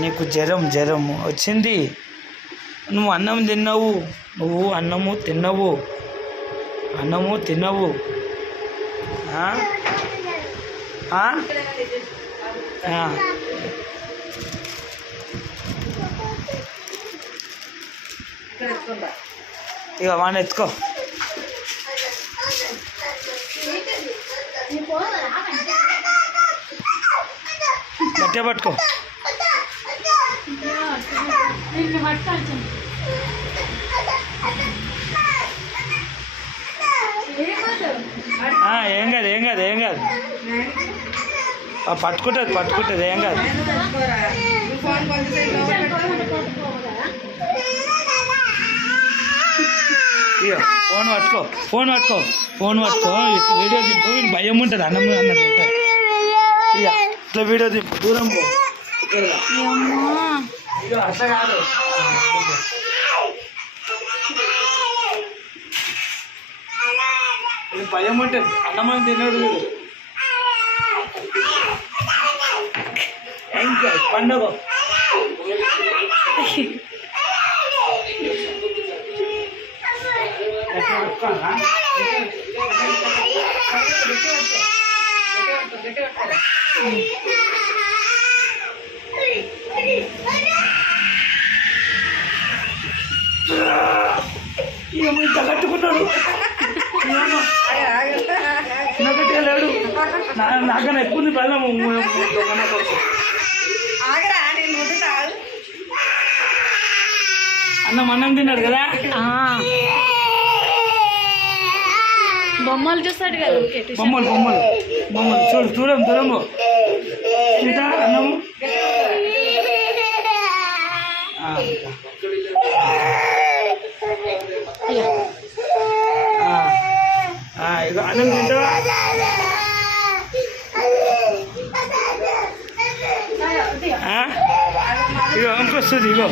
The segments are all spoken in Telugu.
నీకు జ్వరం వచ్చింది. నువ్వు అన్నం తిన్నావు, అన్నము తిన్నావు. ఇక వాడిని ఎత్తుకో. గట్టిగా పట్టుకో. ఏం కాదు పట్టుకుంటుంది ఏం కాదు. ఇక ఫోన్ పట్టుకో వీడియో దింపు. భయం ఉంటుంది అన్నం అన్నది ఉంటుంది. ఇక ఇట్లా వీడియో దింపు, దూరం పో. ఇక అట్లా కాదు, భయం ఉంటుంది అన్నమని తిన్నాడు వీడు. ఇంకా పండుగ ఇంత కట్టుకున్నాడు. లేడు నాకన్నా ఎక్కువ ఉంది. బలం అన్నం తిన్నాడు కదా. బొమ్మలు చూస్తాడు కదా. బొమ్మలు చూడు, దూరం అన్నము. ఇక అన్నం తింటావా? ఇగో ఇంకొస్తుంది. ఇగో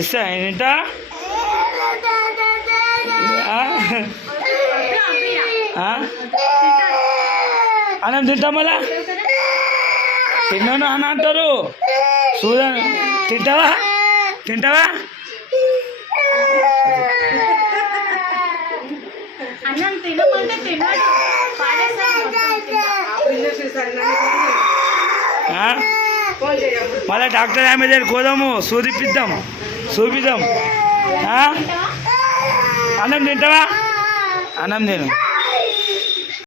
ఇస్తా ఏంటా? అన్నం తింటా మళ్ళా? తిన్నాను అని అంటారు. చూడండి, తింటావా? అన్నం తినకుంటే తిన్నాడు. మళ్ళీ డాక్టర్ ఆమె దగ్గరికి పోదాము, చూపిద్దాం. అన్నం తింటావా? అన్నం తిను.